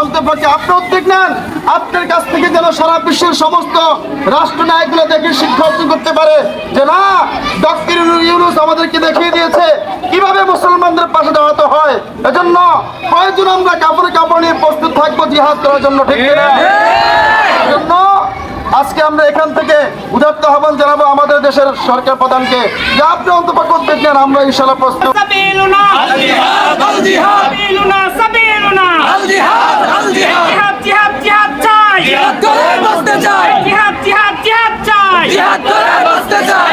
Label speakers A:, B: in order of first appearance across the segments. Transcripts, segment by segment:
A: অন্তপক্ষে আপনি উদ্যোগ নেন। আপনার কাছ থেকে যেন সারা বিশ্বের সমস্ত রাষ্ট্রনায়কগুলো দেখে শিক্ষা অর্জন করতে পারে। যে না ডক্টর ইউনুস আমাদেরকে দেখিয়ে দিয়েছে কীভাবে মুসলমানদের পাশে দাঁড়াতে হয়। এজন্য প্রয়োজন আমরা কাপড়ে কাপড় নিয়ে প্রস্তুত থাকব জিহাদ করার জন্য ঠিক না এজন্য আজকে আমরা এখান থেকে উদাত্ত আহ্বান জানাব আমাদের দেশের সরকার প্রধানকে যে আপনি অন্তপক্ষ উদ্বেগ নেন আমরা ইনশাল্লাহ প্রস্তুত।
B: জিহাদ
C: করে বসতে চাই।
B: জিহাদ
C: করে বসতে চাই।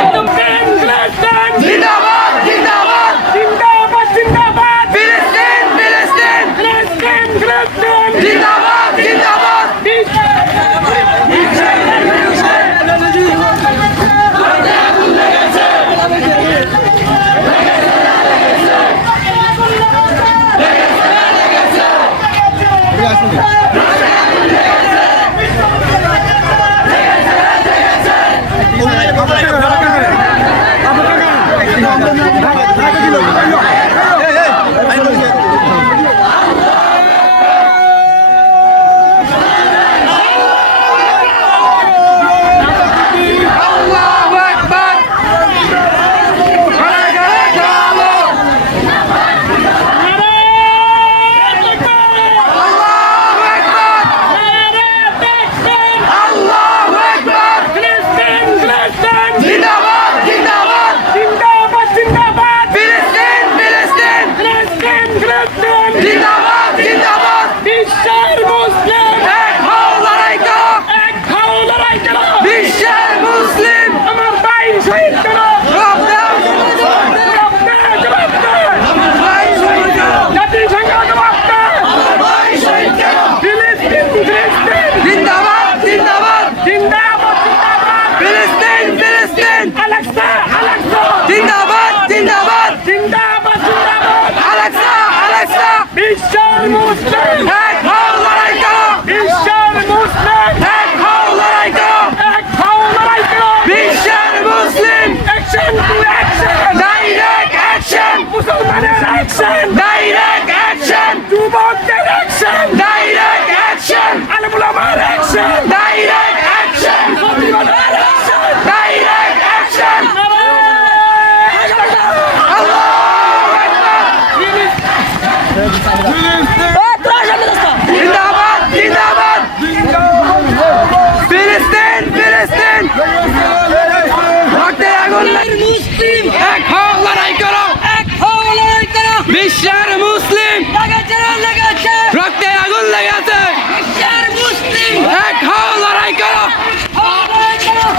B: আলমুলামার অ্যাকশন
C: ডাইরেক্ট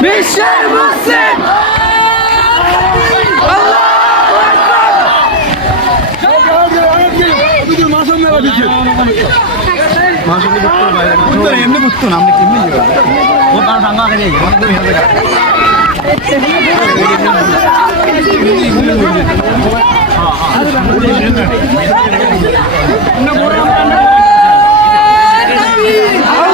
C: বিশ্বের মুসলিম
A: এমনি বুঝতো না আপনি কেমনি ও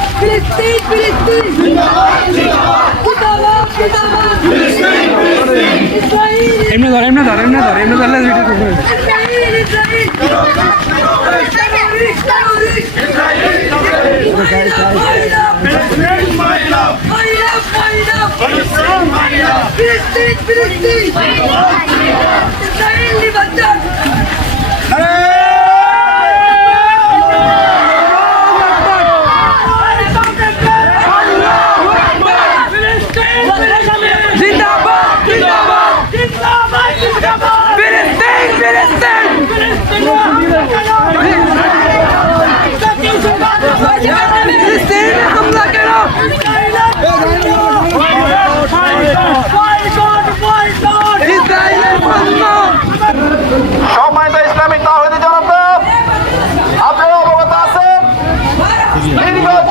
D: Filistin, Filistin! എന്നെ തറ എന്നെ തറ
E: എന്നെ തറ എന്നെ തല്ല വീട്ടിൽ കൊണ്ടുപോയി ഫലസ്തീൻ ഫലസ്തീൻ ഇസ്രായേൽ Let
D: it go.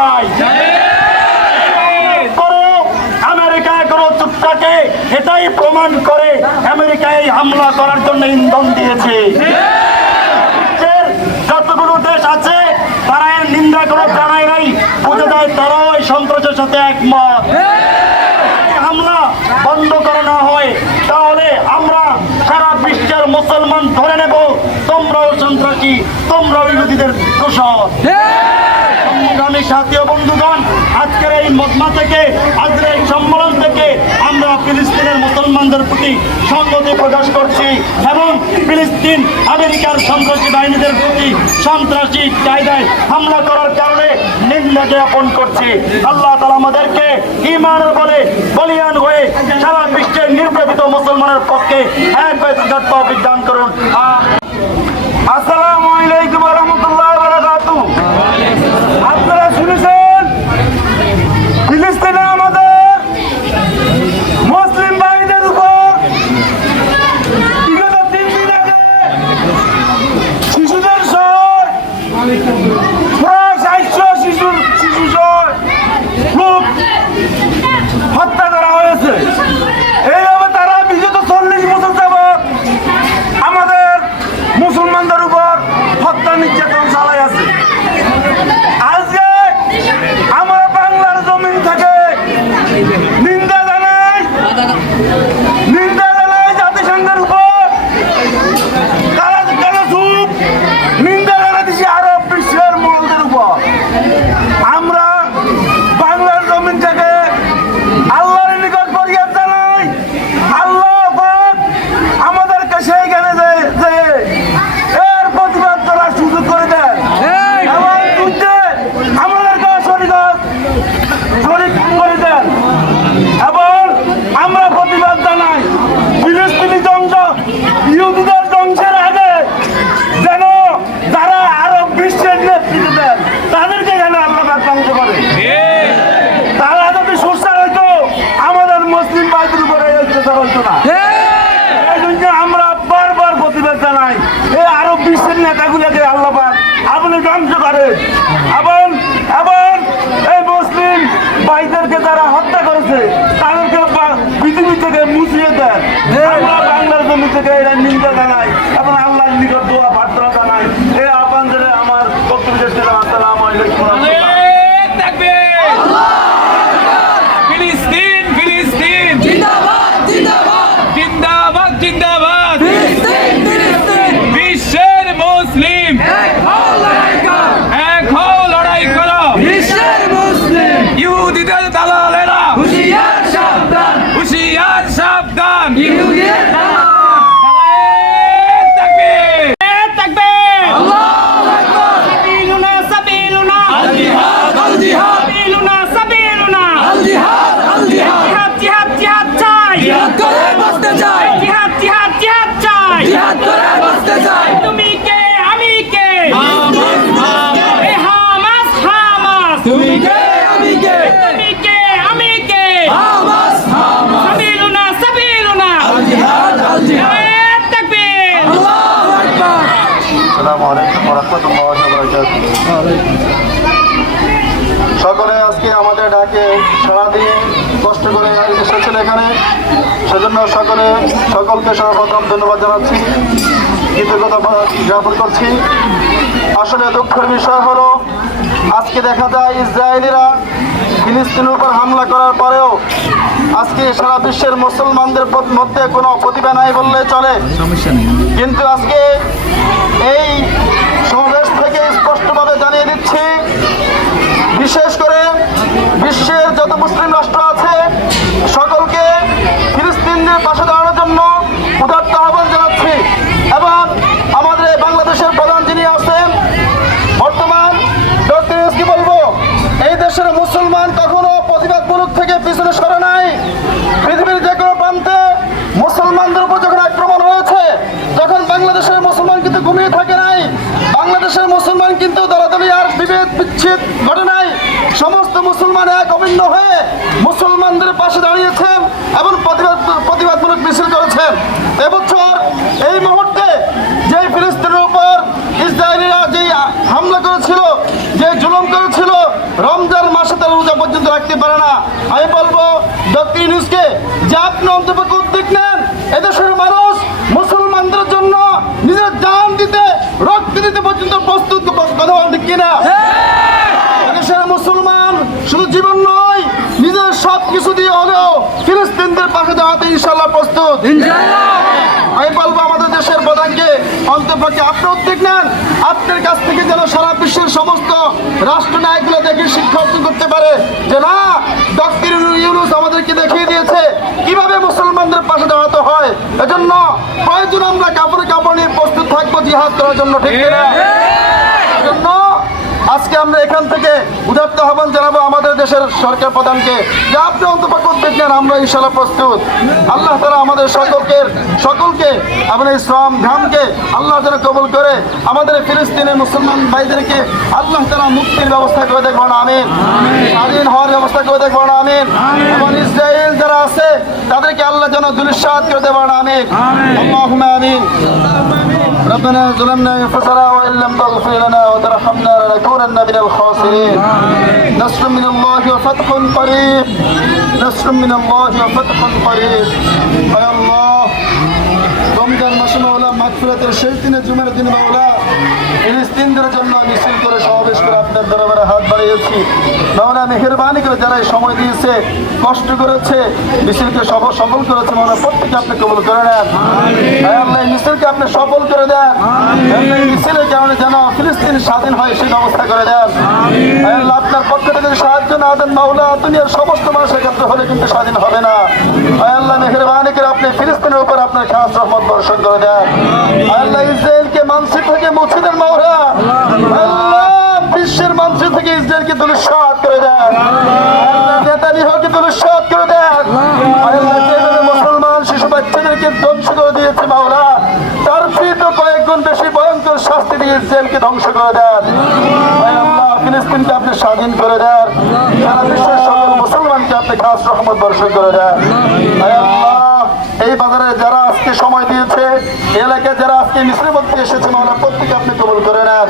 D: নাই আমেরিকা কোনো
F: চুপটাকে এটাই প্রমাণ করে আমেরিকা এই হামলা করার জন্য ইন্ধন দিয়েছে। যতগুলো দেশ আছে তারা এর নিন্দা কোনো জানায় নাই। বুঝে দেয় তারাও এই সন্ত্রাসের সাথে একমত। হামলা বন্ধ করা না হয় তাহলে আমরা সারা বিশ্বের মুসলমান ধরে নেব। তোমরাও সন্ত্রাসী, তোমরাও ইহুদিদের দোষর সংগ্রামী সাথী বন্ধুগণ আজকের এই মজমা থেকে, আজকের এই সম্মেলন থেকে আমরা ফিলিস্তিনের মুসলমানদের প্রতি সংগতি প্রকাশ করছি এবং ফিলিস্তিন আমেরিকার সন্ত্রাসী বাহিনীদের প্রতি সন্ত্রাসী কায়দায় হামলা করার কারণে নিন্দা জ্ঞাপন করছি। আল্লাহ তালা আমাদেরকে ইমানের বলে বলিয়ান হয়ে সারা বিশ্বের নির্যাতিত মুসলমানের পক্ষে এক অভিযান করুন। আসসালামু
A: Luis সকলে আজকে আমাদের ডাকে সারা দিয়ে কষ্ট করে এসেছেন এখানে। সেজন্য সকলে সকলকে সর্বপ্রথম ধন্যবাদ জানাচ্ছি। কৃতজ্ঞতা জ্ঞাপন করছি। আসলে দুঃখের বিষয় হলো আজকে দেখা যায় ইসরায়েলিরা ফিলিস্তিনের উপর হামলা করার পরেও আজকে সারা বিশ্বের মুসলমানদের মধ্যে কোনো প্রতিভা নাই বললে চলে। কিন্তু আজকে এই থেকে স্পষ্টভাবে জানিয়ে দিচ্ছি, বিশেষ করে বিশ্বের যত মুসলিম রাষ্ট্র আছে, সকলকে ফিলিস্তিনদের পাশে দাঁড়ানোর জন্য উদাত্ত আহ্বান জানাচ্ছি। এবং আমাদের বাংলাদেশের প্রধান যিনি আছেন, বর্তমান ডক্টর কি বলব, এই দেশের মুসলমান কখনো প্রতিবাদমূলক থেকে পিছনে সরে নাই পৃথিবীর যে কোনো প্রান্তে মুসলমানদের উপর যখন আক্রমণ হয়েছে যখন বাংলাদেশের মুসলমান কিন্তু ঘুমিয়ে থাকে নাই বাংলাদেশের মুসলমান কিন্তু দলাদলি আর বিভেদ বিচ্ছেদ ঘটে নাই। সমস্ত মুসলমান এক অভিন্ন হয়ে মুসলমানদের পাশে দাঁড়িয়েছেন এবং প্রতিবাদ, প্রতিবাদমূলক মিছিল করেছেন। এবছর এই মুহূর্তে যে ফিলিস্তিনের উপর ইসরায়েলিরা যে হামলা করেছিল যে জুলুম করেছিল, রমজান মাসে তারা রোজা পর্যন্ত রাখতে পারে না। আমি বলব, ডক্টর ইউনুসকে, যে আপনি অন্তপক্ষে উদ্যোগ নেন, এদেশের মানুষ মুসলমানদের জন্য নিজের দান দিতে, রক্ত দিতে পর্যন্ত প্রস্তুত কিনা? এদেশের মুসলমান শুধু জীবন নয় নিজের সব কিছু দিয়ে হলেও ফিলিস্তিনদের পাশে দাঁড়াতে ইনশাল্লাহ প্রস্তুত। আমি বলব আমাদের দেশের প্রধানকে অন্তপক্ষে আপনি উদ্যোগ নেন। আপনার কাছ থেকে যেন সারা বিশ্বের সমস্ত রাষ্ট্রনায়কগুলো দেখে শিক্ষা অর্জন করতে পারে। যে না ডক্টর ইউনুস আমাদেরকে দেখিয়ে দিয়েছে কীভাবে মুসলমানদের পাশে দাঁড়াতে হয়। এজন্য প্রয়োজন আমরা কাপড়ে কাপড় নিয়ে প্রস্তুত থাকব জিহাদ করার জন্য ঠিক এজন্য আজকে আমরা এখান থেকে উদার্ত আহ্বান জানাব আমাদের দেশের সরকার প্রধানকে যে আপনি অন্তপক্ষ উদ্যোগ নেন আমরা ইনশাল্লাহ প্রস্তুত। আল্লাহ তারা আমাদের সকলকে সকলকে আমাদের এই শ্রম ঘামকে আল্লাহ যেন কবুল করে আমাদের ফিলিস্তিনের মুসলমান ভাইদেরকে আল্লাহ তারা মুক্তির ব্যবস্থা করে দেখবেন আমিন। স্বাধীন হওয়ার ব্যবস্থা করে দেখবেন আমিন। এবং ইসরায়েল যারা আছে তাদেরকে আল্লাহ যেন দুলিশাত করে দেবেন আমিন। আল্লাহুম্মা আমিন। ربنا ظلمنا أنفسنا وإن لم تغفر لنا وترحمنا لنكونن من الخاسرين. نصر من الله وفتح قريب. نصر من الله وفتح قريب. يا الله. رمضان ما মাগফিরাতের শেষ দিনে জুমের দিন মাওলা ফিলিস্তিনদের জন্য মিছিল করে সমাবেশ করে আপনার দরবারে হাত বাড়িয়েছি। মাওলা মেহরবানি করে যারা সময় দিয়েছে কষ্ট করেছে মিছিলকে সফল সফল করেছে মাওলা প্রত্যেকে আপনি কবল করে নেন। আল্লাহ মিছিলকে আপনি সফল করে দেন। মিছিলের কারণে যেন ফিলিস্তিন স্বাধীন হয় সেই ব্যবস্থা করে দেন। আল্লাহ, আপনার পক্ষ থেকে যদি সাহায্য না দেন মাওলা দুনিয়ার সমস্ত মানুষ একত্র হলে কিন্তু স্বাধীন হবে না। আল্লাহ মেহরবানি করে আপনি ফিলিস্তিনের উপর আপনার খাস রহমত বর্ষণ করে দেন। আল্লাহ ইসরায়েলকে মানসিক থেকে মাওলা। হে আল্লাহ বিশ্বের মানসিক থেকে ইসরায়েলকে দুলিশাত করে দেন। দুলিশাত করে দেন। মুসলমান শিশু বাচ্চাদেরকে ধ্বংস করে দিয়েছে তো বেশি শাস্তি দিয়ে ধ্বংস করে আপনি স্বাধীন করে দেন। মুসলমানকে আপনি বর্ষণ করে দেন। এই বাজারে যারা আজকে সময় দিয়েছে এলাকায় যারা আজকে মিশ্রের মধ্যে এসেছে মাওলা প্রত্যেকে আপনি কবুল করে নেন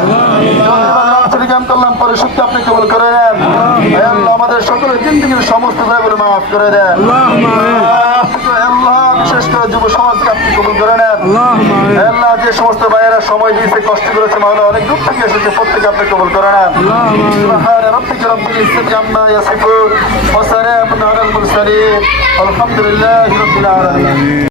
A: শ্রীকাম করলাম পরিশুদ্ধ আপনি কবুল করে নেন হে আল্লাহ আমাদের সকলের জিন্দগির সমস্ত ভাইগুলো মাফ করে দেন হে আল্লাহ বিশেষ করে যুব সমাজকে আপনি কবুল করে নেন হে আল্লাহ যে সমস্ত ভাইয়েরা সময় দিয়েছে কষ্ট করেছে মাওলা অনেক দূর থেকে এসেছে প্রত্যেকে আপনি কবুল করে নেন سبحان ربك رب العزة عما يصفون وسلام على المرسلين والحمد لله رب العالمين